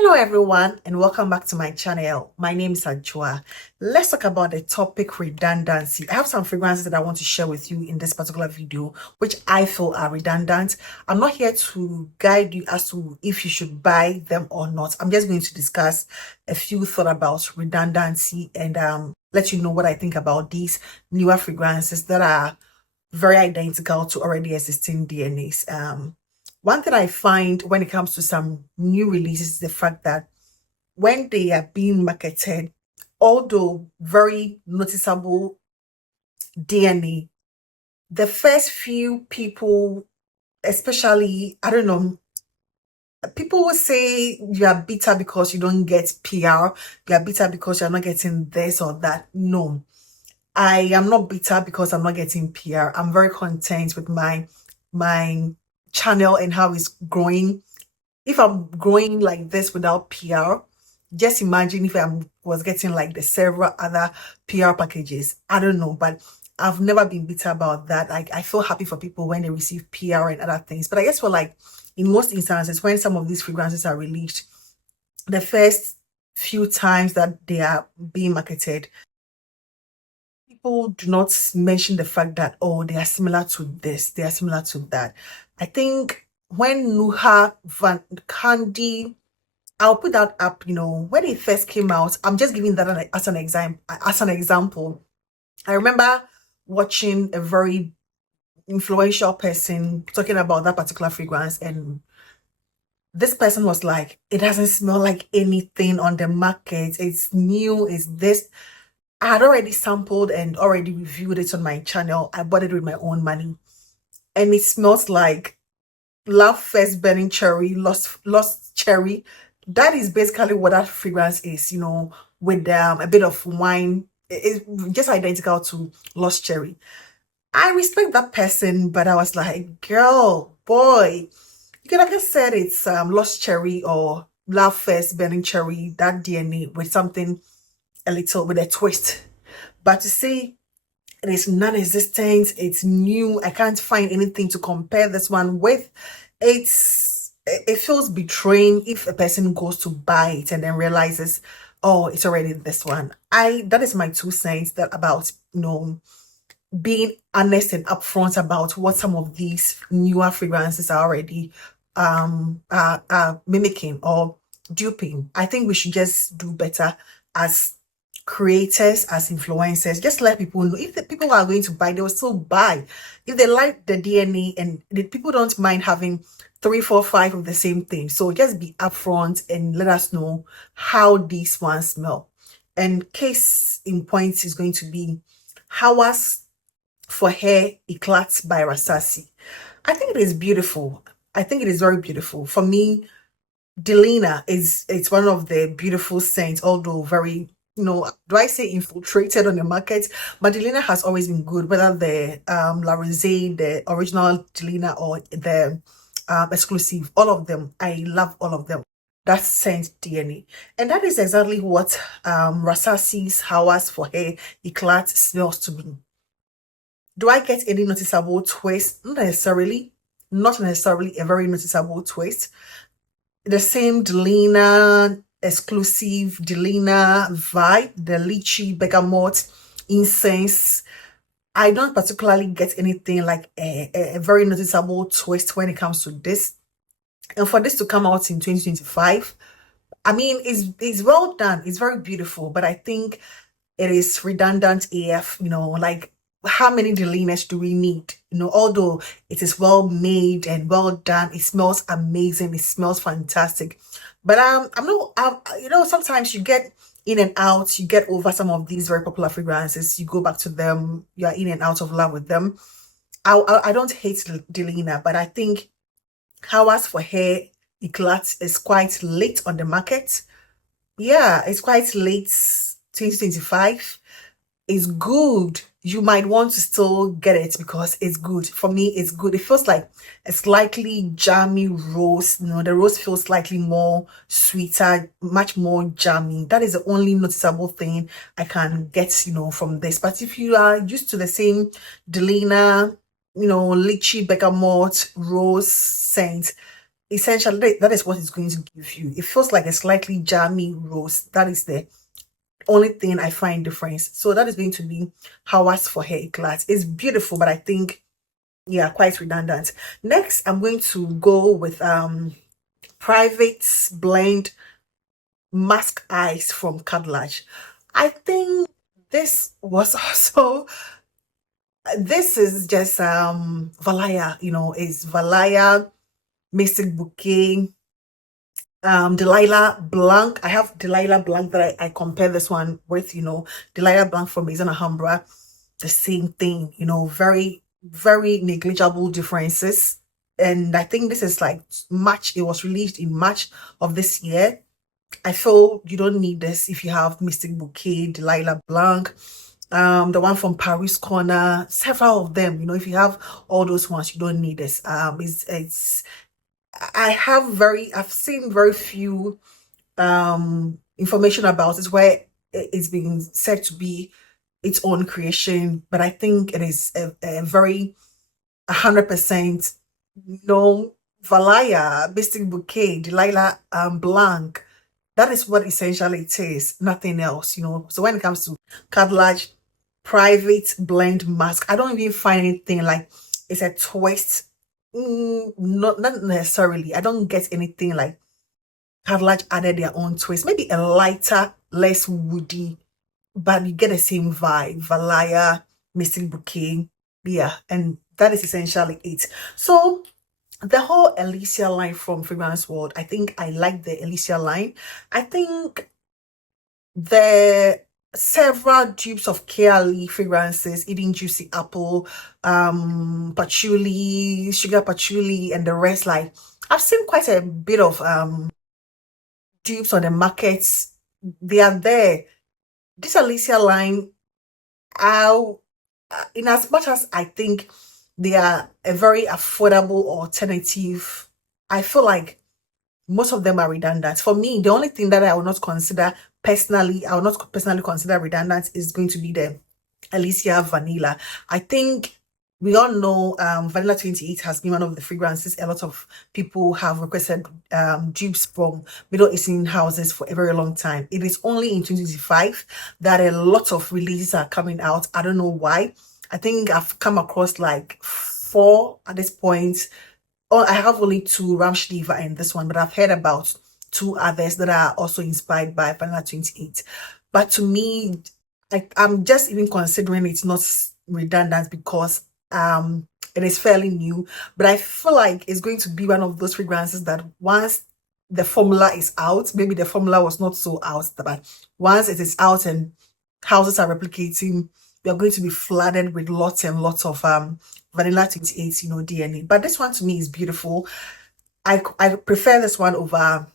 Hello everyone and welcome back to my channel. My name is Ajua. Let's talk about the topic redundancy. I have some fragrances that I want to share with you in this particular video, which I feel are redundant. I'm not here to guide you as to if you should buy them or not. I'm just going to discuss a few thoughts about redundancy and let you know what I think about these newer fragrances that are very identical to already existing DNAs. One thing I find when it comes to some new releases is the fact that when they are being marketed, although very noticeable DNA, the first few people, especially, I don't know, people will say you are bitter because you don't get PR, you are bitter because you're not getting this or that. No, I am not bitter because I'm not getting PR. I'm very content with my channel and how it's growing. If I'm growing like this without PR, just imagine if I was getting like the several other PR packages. I don't know, but I've never been bitter about that. I feel happy for people when they receive PR and other things. But I guess for like in most instances, when some of these fragrances are released, the first few times that they are being marketed, people do not mention the fact that, oh, they are similar to this, they are similar to that. I think when Nuha Van Candy, I'll put that up, when it first came out, I'm just giving that as an example. I remember watching a very influential person talking about that particular fragrance, and this person was like, it doesn't smell like anything on the market. It's new, it's this. I had already sampled and already reviewed it on my channel. I bought it with my own money. And it smells like Love First Burning Cherry, Lost Cherry. That is basically what that fragrance is, with a bit of wine. It's just identical to Lost Cherry. I respect that person, but I was like, girl, boy, you could have said it's Lost Cherry or Love First Burning Cherry, that DNA with something a little with a twist. But to say it is non-existent, it's new, I can't find anything to compare this one with, it feels betraying if a person goes to buy it and then realizes, oh, it's already this one. That is my 2 cents that about being honest and upfront about what some of these newer fragrances are already mimicking or duping. I think we should just do better as creators, as influencers. Just let people know if the people are going to buy, they will still buy. If they like the DNA, and the people don't mind having 3, 4, 5 of the same thing. So just be upfront and let us know how these ones smell. And case in point is going to be Hawas for Hair Eclat by Rasasi. I think it is beautiful. I think it is very beautiful. For me, Delina it's one of the beautiful scents, although very, do I say infiltrated on the market? But Delina has always been good, whether the La Rosée, the original Delina, or the exclusive. All of them, I love all of them. That scent DNA, and that is exactly what Rasasi's Hawas for Hair Eclat smells to me. Do I get any noticeable twist? Not necessarily. Not necessarily a very noticeable twist. The same Delina exclusive Delina vibe, the lychee, bergamot, incense. I don't particularly get anything like a very noticeable twist when it comes to this. And for this to come out in 2025, I mean, it's well done. It's very beautiful, but I think it is redundant AF, like how many Delinas do we need? Although it is well made and well done, it smells amazing, it smells fantastic. But sometimes you get in and out, you get over some of these very popular fragrances, you go back to them, you are in and out of love with them. I don't hate Delina, but I think Hawas for Hair Eclat is quite late on the market. Yeah, it's quite late, 2025. It's good. You might want to still get it because it's good. For me, it's good. It feels like a slightly jammy rose. The rose feels slightly more sweeter, much more jammy. That is the only noticeable thing I can get, from this. But if you are used to the same Delina, lychee, bergamot, rose scent, essentially that is what it's going to give you. It feels like a slightly jammy rose. That is the only thing I find difference. So that is going to be Hours for Hair Glass. It's beautiful, but I think, yeah, quite redundant. Next, I'm going to go with Private Blend Mask Eyes from Kadlaj. I think this was also, this is just Valaya, is Valaya Mystic Bouquet, Delilah Blanc. I have Delilah Blanc that I compare this one with, Delilah Blanc from Maison Alhambra. The same thing, very, very negligible differences. And I think this is like March. It was released in March of this year. I feel you don't need this if you have Mystic Bouquet, Delilah Blanc, the one from Paris Corner, several of them. If you have all those ones, you don't need this. It's I've seen very few information about it where it's being said to be its own creation, but I think it is a very 100% no Valaya, Mystic Bouquet, Delilah Blanc. That is what essentially it is, nothing else, So when it comes to Kadlaj Private Blend Mask, I don't even find anything like it's a twist. Not necessarily. I don't get anything like Kadlaj added their own twist. Maybe a lighter, less woody, but you get the same vibe. Valaya, Mystic Bouquet, yeah, and that is essentially it. So the whole Elicia line from Fragrance World, I think I like the Elicia line. I think the several dupes of Kale fragrances, Eating Juicy Apple, Patchouli, Sugar Patchouli, and the rest, like I've seen quite a bit of dupes on the markets. They are there. This Elicia line, in as much as I think they are a very affordable alternative, I feel like most of them are redundant. For me, the only thing that I will not personally consider redundant is going to be the Elicia Vanilla. I think we all know Vanilla 28 has been one of the fragrances a lot of people have requested dupes from Middle Eastern houses for a very long time. It is only in 2025 that a lot of releases are coming out. I don't know why. I think I've come across like 4 at this point. Oh, I have only 2, Ramsh Diva and this one, but I've heard about 2 others that are also inspired by Vanilla 28. But to me, I'm just even considering it's not redundant because it is fairly new. But I feel like it's going to be one of those fragrances that once the formula is out, maybe the formula was not so out, but once it is out and houses are replicating, we are going to be flooded with lots and lots of Vanilla 28, DNA. But this one to me is beautiful. I prefer this one over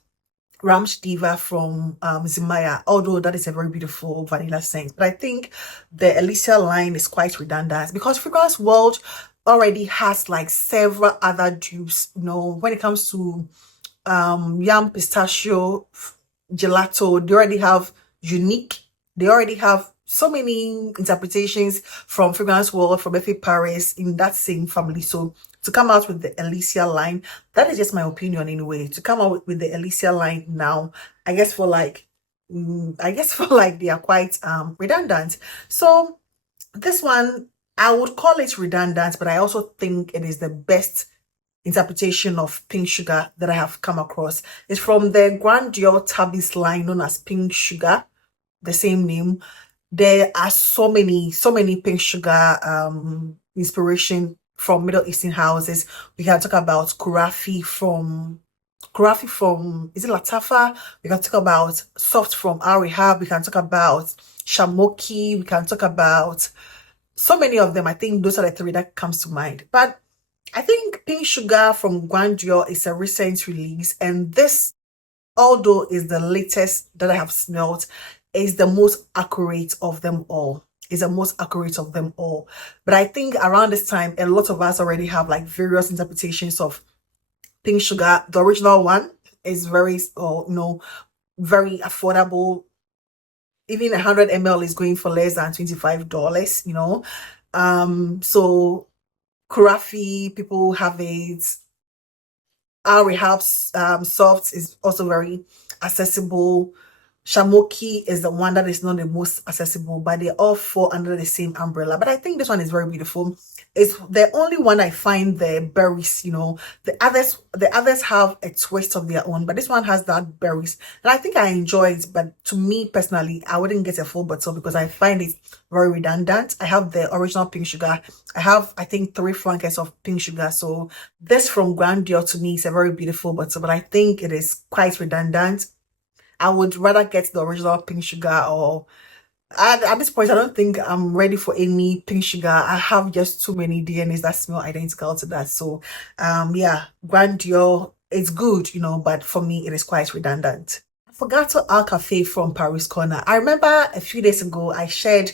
Ramsh Diva from Zimaya, although that is a very beautiful vanilla scent. But I think the Elicia line is quite redundant because Fragrance World already has like several other dupes, when it comes to yam pistachio gelato. They already have Unique. They already have so many interpretations from Fragrance World, from Effie Paris in that same family. So to come out with the Elicia line, that is just my opinion anyway. To come out with the Elicia line now, I guess for like they are quite redundant. So this one, I would call it redundant, but I also think it is the best interpretation of Pink Sugar that I have come across. It's from the Grandio Tabis line known as Pink Sugar, the same name. There are so many Pink Sugar inspiration from Middle Eastern houses. We can talk about Kurafi from is it Latafa? We can talk about Soft from Arihab. We can talk about Shamoki. We can talk about so many of them. I think those are the 3 that comes to mind. But I think Pink Sugar from Grandio is a recent release, and this, although is the latest that I have smelled, is the most accurate of them all. But I think around this time, a lot of us already have like various interpretations of Pink Sugar. The original one is very, very affordable. Even 100 ml is going for less than $25, So Kurafi, people have it. our rehab soft is also very accessible. Shamoki is the one that is not the most accessible, but they all fall under the same umbrella. But I think this one is very beautiful. It's the only one I find the berries, the others have a twist of their own, but this one has that berries. And I think I enjoy it, but to me personally, I wouldn't get a full bottle because I find it very redundant. I have the original pink sugar. I have, I think, 3 flankers of pink sugar. So this from Grandio to me is a very beautiful bottle, but I think it is quite redundant. I would rather get the original pink sugar, or at this point, I don't think I'm ready for any pink sugar. I have just too many DNAs that smell identical to that. So, yeah, Grandio, it's good, but for me, it is quite redundant. I forgot to Al Cafe from Paris Corner. I remember a few days ago, I shared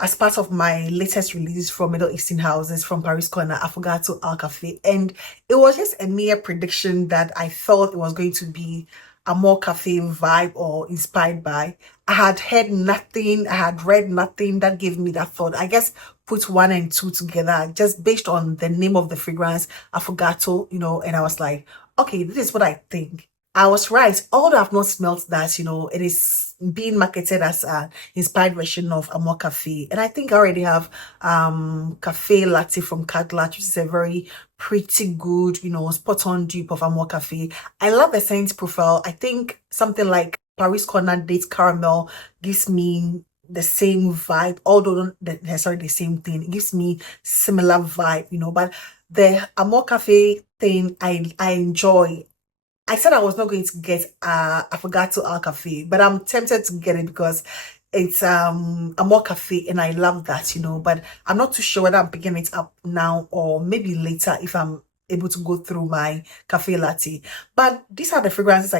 as part of my latest release from Middle Eastern houses from Paris Corner, I forgot to Al Cafe. And it was just a mere prediction that I thought it was going to be a more cafe vibe or inspired by. I had heard nothing, I had read nothing that gave me that thought. I guess put one and two together just based on the name of the fragrance, Affogato, and I was like, okay, this is what I think. I was right. Although I've not smelt that, it is being marketed as an inspired version of Amor Cafe. And I think I already have cafe latte from Kadlaj, which is a very pretty good, spot on dupe of Amor Cafe. I love the scent profile. I think something like Paris Corner Date Caramel gives me the same vibe, although not necessarily the same thing. It gives me similar vibe, but the Amor Cafe thing I enjoy. I said I was not going to get I forgot to Al Cafe, but I'm tempted to get it because it's a more cafe and I love that, but I'm not too sure whether I'm picking it up now or maybe later if I'm able to go through my cafe latte. But these are the fragrances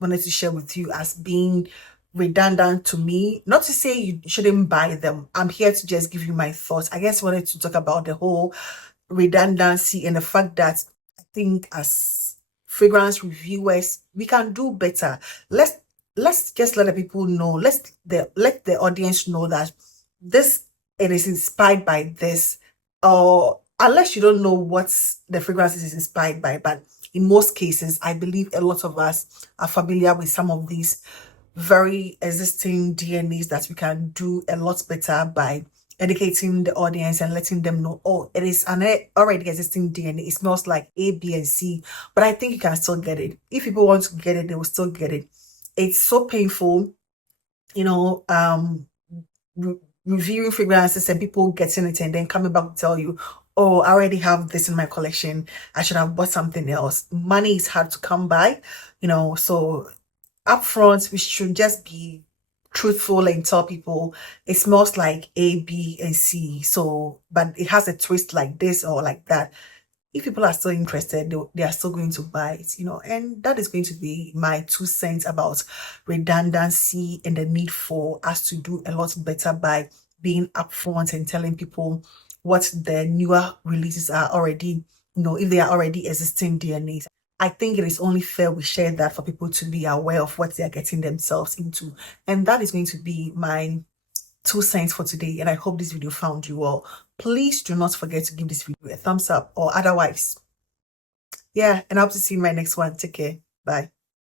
wanted to share with you as being redundant to me. Not to say you shouldn't buy them. I'm here to just give you my thoughts. I guess wanted to talk about the whole redundancy and the fact that I think as fragrance reviewers we can do better. Let's just let the people know, let the audience know that this it is inspired by this, or unless you don't know what the fragrance is inspired by, but in most cases I believe a lot of us are familiar with some of these very existing DNAs that we can do a lot better by educating the audience and letting them know, oh, it is an already existing DNA. It smells like A, B, and C, but I think you can still get it. If people want to get it, they will still get it. It's so painful, reviewing fragrances and people getting it and then coming back to tell you, oh, I already have this in my collection. I should have bought something else. Money is hard to come by, so up front, we should just be truthful and tell people it smells like A, B, and C. So, but it has a twist like this or like that. If people are still interested, they are still going to buy it, and that is going to be my 2 cents about redundancy and the need for us to do a lot better by being upfront and telling people what the newer releases are already, if they are already existing DNAs. I think it is only fair we share that for people to be aware of what they are getting themselves into. And that is going to be my 2 cents for today, and I hope this video found you well. Please do not forget to give this video a thumbs up or otherwise. Yeah, and I hope to see you in my next one. Take care. Bye.